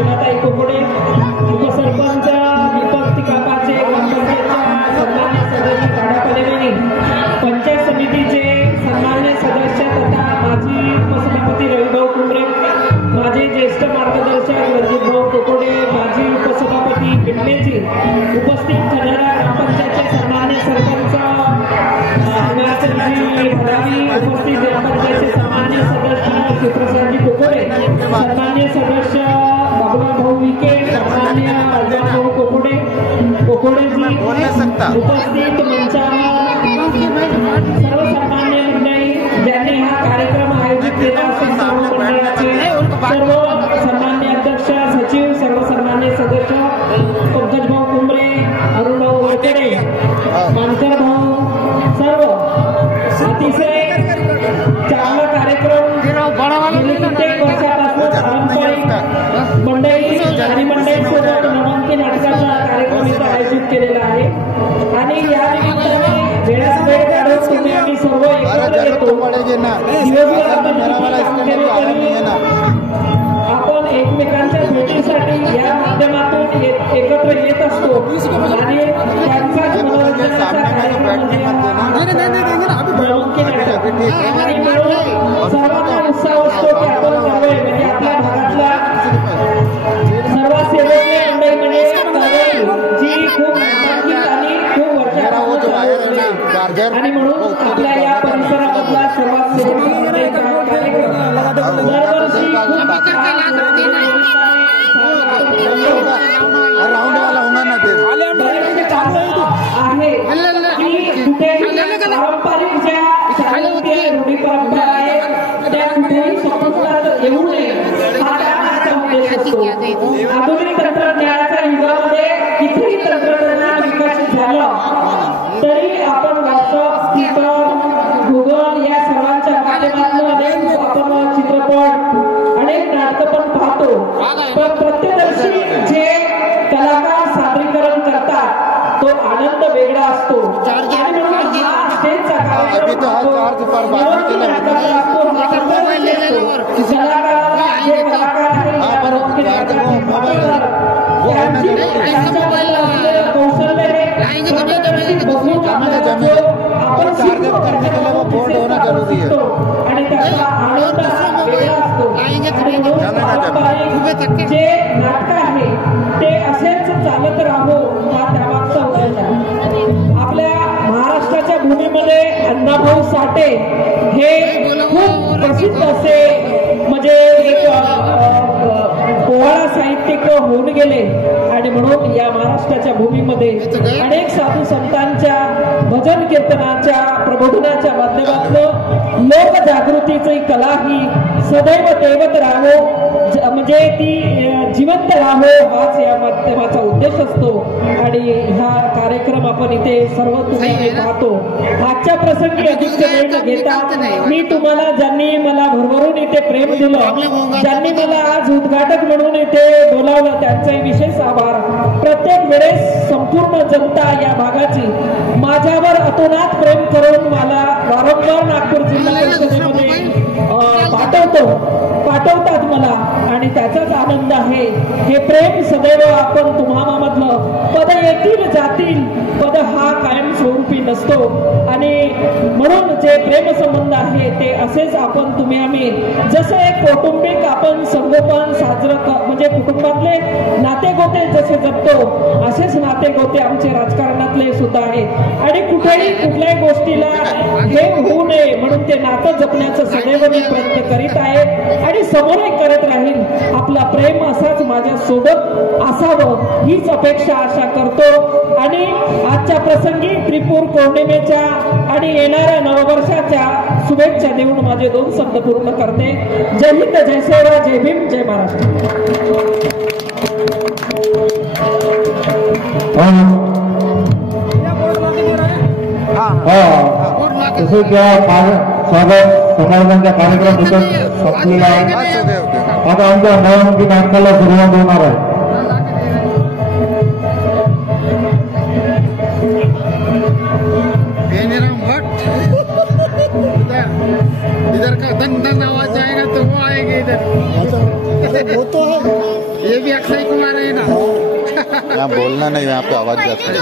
सीमाताई कोकोडे, उपसरपंच दीपक तिकापाचे, ग्रामपंचायतच्या सन्मान्य सदस्य काडापलेवेनी, पंचायत समितीचे सन्मान्य सदस्य तथा माजी उपसभापती रविभाऊ कुंबरे, माझे ज्येष्ठ मार्गदर्शक रणजितभाऊ कोकोडे, माजी उपसभापती पिंपलेजी, उपस्थित खंडाळा ग्रामपंचायतचे सन्मान्य सरपंच उपस्थित ग्रामपंचायतचे सन्मान्य सदस्य सुप्रसादजी कोकोडे, सन्मान्य सदस्य बाबूराव विखे, सन्मान्य अल्लाभाऊ कोकोडे कोकोडेजी, उपस्थित मंचावर सर्व सन्मान्य मंडळी ज्यांनी हा कार्यक्रम आयोजित केला असेल सर्व मंडळाचे सर्व सन्मान्य अध्यक्ष सचिव, सर्व सन्मान्य सदस्य पंकजभाऊ कुंबरे, अरुणभाऊ वरकडे, मानकर भाऊ, सर्व अतिशय चांगला कार्यक्रम कित्येक वर्षापासून पारंपरिक मंडळी आणि मंडळीसोबत नवंकी नाटकाचा कार्यक्रम इथं आयोजित केलेला आहे आणि या निमित्ताने वेळास वेळ काढून तुम्ही आम्ही सर्व एकत्र येतो. दिवसभर आपण एकमेकांच्या भेटीसाठी या माध्यमातून एकत्र येत असतो आणि त्यांचाच मनोरंजनाचा कार्यक्रम सर्वांना उत्साह असतो की आपण सर्व म्हणजे आपल्या भागातल्या सर्वात सेवकीय मंडळी म्हणजे जी खूप नामांकित आणि खूप वर्षापासून आणि म्हणून आपल्या या परिसरामधला सर्वात सेवकीय मंडळीचा कार्यक्रम दरवर्षी पारंपरिक ज्या शालेय रूढी परंपरा आहेत त्या कुठेही संपुष्टात येऊ नये हा त्यामागचा उद्देश असतो. आधुनिक तंत्रज्ञानाच्या युगामध्ये कितीही तंत्रज्ञान विकसित झालं तरी आपण व्हॉट्सअप, ट्विटर, गुगल या सर्वांच्या माध्यमातून अनेक आपण चित्रपट अनेक नाटकं पण पाहतो, पण प्रत्यक्षदर्शी जे कलाकार सादरीकरण करतात तो आनंद वेगळा असतो आणि म्हणून हा स्टेजचा कार्यक्रम आणि त्याचा आनंद वेगळा असतो. जे नाटक आहे ते असेच चालत राहो हा त्यामागचा उद्देश आहे. आपल्या महाराष्ट्राच्या भूमीमध्ये अण्णाभाऊ साठे हे खूप प्रसिद्ध असे म्हणजे एक पोवाडा साहित्यिक होऊन गेले आणि म्हणून या महाराष्ट्राच्या भूमीमध्ये अनेक साधू संतांच्या भजन कीर्तनाच्या प्रबोधनाच्या माध्यमातून लोकजागृतीची कला ही सदैव तेवत राहो म्हणजे ती जिवंत राहो हाच या माध्यमाचा उद्देश असतो आणि हा कार्यक्रम आपण इथे सर्व तुम्ही पाहतो. आजच्या प्रसंगी अधिक वेळ न घेता मी तुम्हाला ज्यांनी मला भरभरून इथे प्रेम दिलं, ज्यांनी मला आज उद्घाटक म्हणून इथे बोलावलं त्यांचाही विशेष आभार. प्रत्येक वेळेस संपूर्ण जनता या भागाची माझ्यावर अतोनात प्रेम करून मला वारंवार नागपूर जिल्हा परिषदेमध्ये पाठवतात मला आणि त्याचाच आनंद आहे. हे प्रेम सदैव आपण तुम्हामधलं पद येतील जातील, पद हा कायम स्वरूपी नसतो आणि म्हणून जे प्रेम संबंध आहे ते असेच आपण तुम्ही आम्ही जसं एक कौटुंबिक आपण संगोपन साजरं म्हणजे कुटुंबातले नाते गोते जसे जपतो असेच नाते गोते आमचे राजकारणातले सुद्धा आहेत आणि कुठेही कुठल्याही गोष्टीला हे होऊ नये म्हणून ते नातं जपण्याचं सदैव मी प्रयत्न करीत आहे आणि समोरही करत राहील. आपला प्रेम असाच माझ्या सोबत असावं हीच अपेक्षा आशा करतो आणि आजच्या प्रसंगी त्रिपुर पौर्णिमेच्या आणि येणाऱ्या नववर्षाच्या शुभेच्छा देऊन माझे 2 शब्द पूर्ण करते. जय हिंद, जय सेवा, जय भीम, जय महाराष्ट्र. जसे स्वागत समारंभाचा कार्यक्रम संपलेला आहे. आता आमच्या नवंकी नाटकाला सुरुवात होणार आहे. इधर का दन दन आवाज आएगा तो वो आएंगे इधर. वो तो है ये भी अक्षय कुमार है ना। यहाँ बोलना नहीं, यहाँ पे आवाज जाती है।